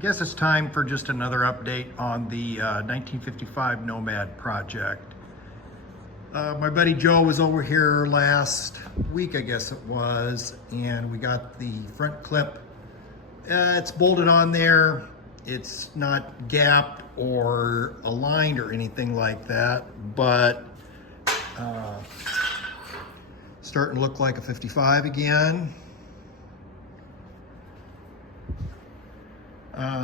guess it's time for just another update on the 1955 Nomad project. My buddy Joe was over here last week, I guess it was, and we got the front clip. It's bolted on there. It's not gapped or aligned or anything like that, but starting to look like a 55 again.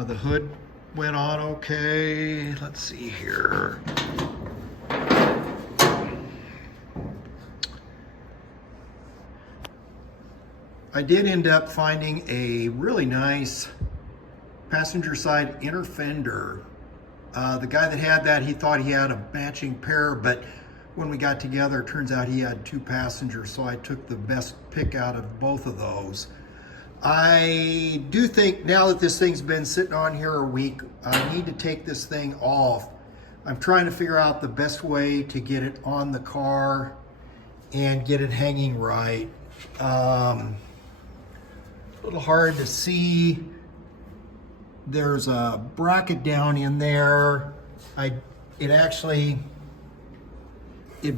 The hood went on okay. Let's see here. I did end up finding a really nice passenger side inner fender. The guy that had that, he thought he had a matching pair, but when we got together, it turns out he had two passengers, so I took the best pick out of both of those. I do think now that this thing's been sitting on here a week, I need to take this thing off. I'm trying to figure out the best way to get it on the car and get it hanging right. A little hard to see. There's a bracket down in there. It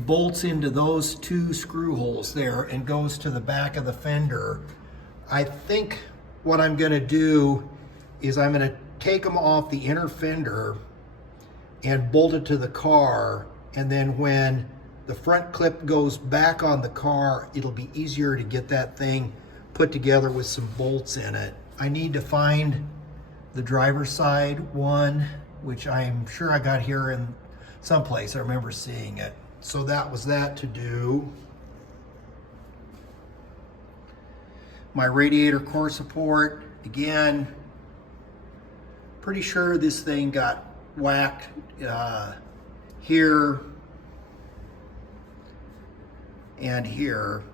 bolts into those two screw holes there and goes to the back of the fender. I think what I'm gonna do is I'm gonna take them off the inner fender and bolt it to the car, and then when the front clip goes back on the car, it'll be easier to get that thing put together with some bolts in it. I need to find the driver's side one, which I'm sure I got here in someplace. I remember seeing it. So that was that to do. My radiator core support, again, pretty sure this thing got whacked here and here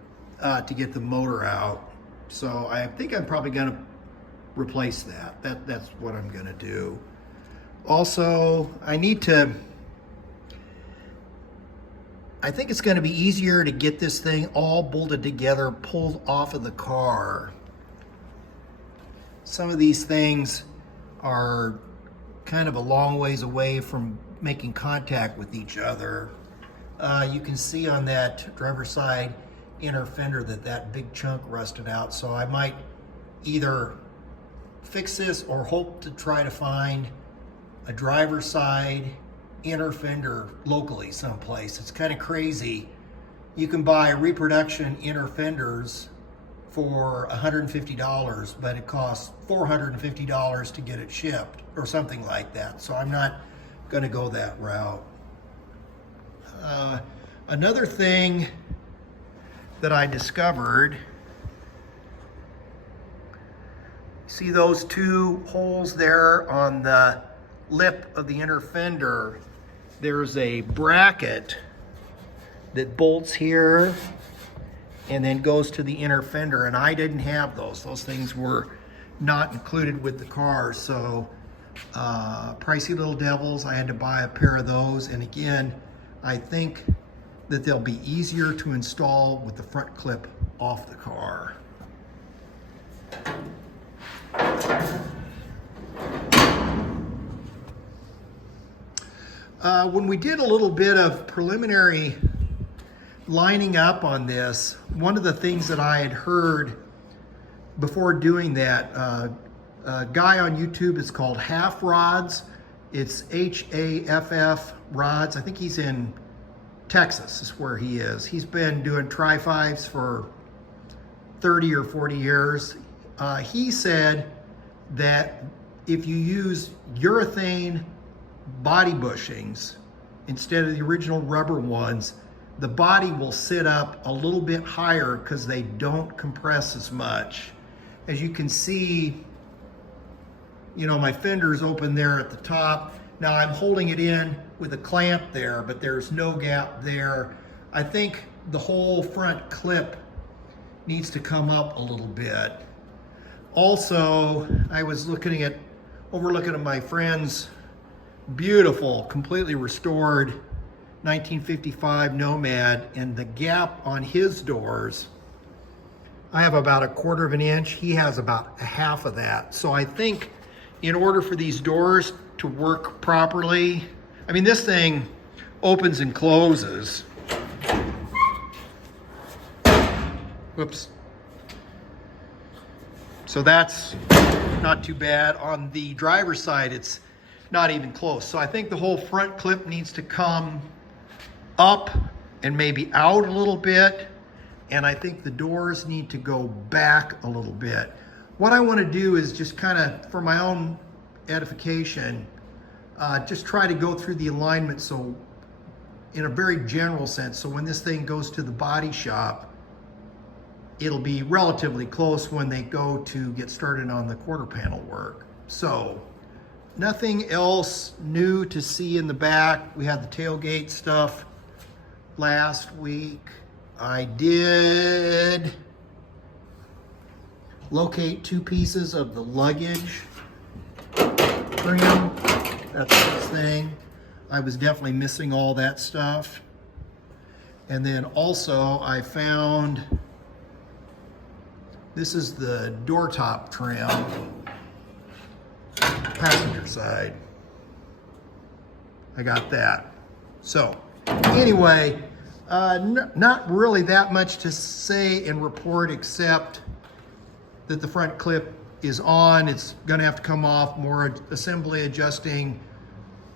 to get the motor out. So I think I'm probably gonna replace that. That's what I'm gonna do. Also, I think it's gonna be easier to get this thing all bolted together, pulled off of the car. Some of these things are kind of a long ways away from making contact with each other. You can see on that driver's side inner fender that big chunk rusted out. So I might either fix this or hope to try to find a driver's side inner fender locally someplace. It's kind of crazy. You can buy reproduction inner fenders for $150, but it costs $450 to get it shipped or something like that. So I'm not gonna go that route. Another thing that I discovered, see those two holes there on the lip of the inner fender? There's a bracket that bolts here and then goes to the inner fender, and I didn't have those. Those things were not included with the car, so pricey little devils. I had to buy a pair of those, and again, I think that they'll be easier to install with the front clip off the car. When we did a little bit of preliminary lining up on this, one of the things that I had heard before doing that, a guy on YouTube is called Half Rods. It's HAFF Rods. I think he's in Texas is where he is. He's been doing tri-fives for 30 or 40 years. He said that if you use urethane body bushings instead of the original rubber ones, the body will sit up a little bit higher because they don't compress as much. As you can see, you know, my fender's open there at the top. Now I'm holding it in with a clamp there, but there's no gap there. I think the whole front clip needs to come up a little bit. Also, I was overlooking at my friend's beautiful, completely restored 1955 Nomad, and the gap on his doors, I have about 1/4 of an inch. He has about a half of that. So I think in order for these doors to work properly, I mean, this thing opens and closes. Whoops. So that's not too bad. On the driver's side, it's not even close. So I think the whole front clip needs to come up and maybe out a little bit. And I think the doors need to go back a little bit. What I want to do is just kind of, for my own edification, just try to go through the alignment so in a very general sense. So when this thing goes to the body shop, it'll be relatively close when they go to get started on the quarter panel work. So nothing else new to see in the back. We had the tailgate stuff last week. I did locate 2 pieces of the luggage trim. That's this thing. I was definitely missing all that stuff. And then also I found, this is the door top trim, passenger side. I got that. So anyway, not really that much to say and report except that the front clip is on. It's gonna have to come off, more assembly, adjusting,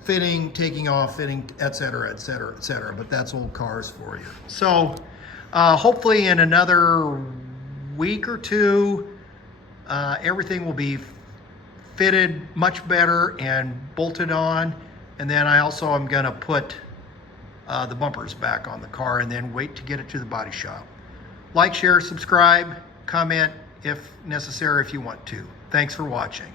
fitting, taking off, fitting, et cetera, et cetera, et cetera. But that's old cars for you. So hopefully in another week or two, everything will be fitted much better and bolted on. And then I also am gonna put the bumpers back on the car and then wait to get it to the body shop. Like, share, subscribe, comment if necessary if you want to. Thanks for watching.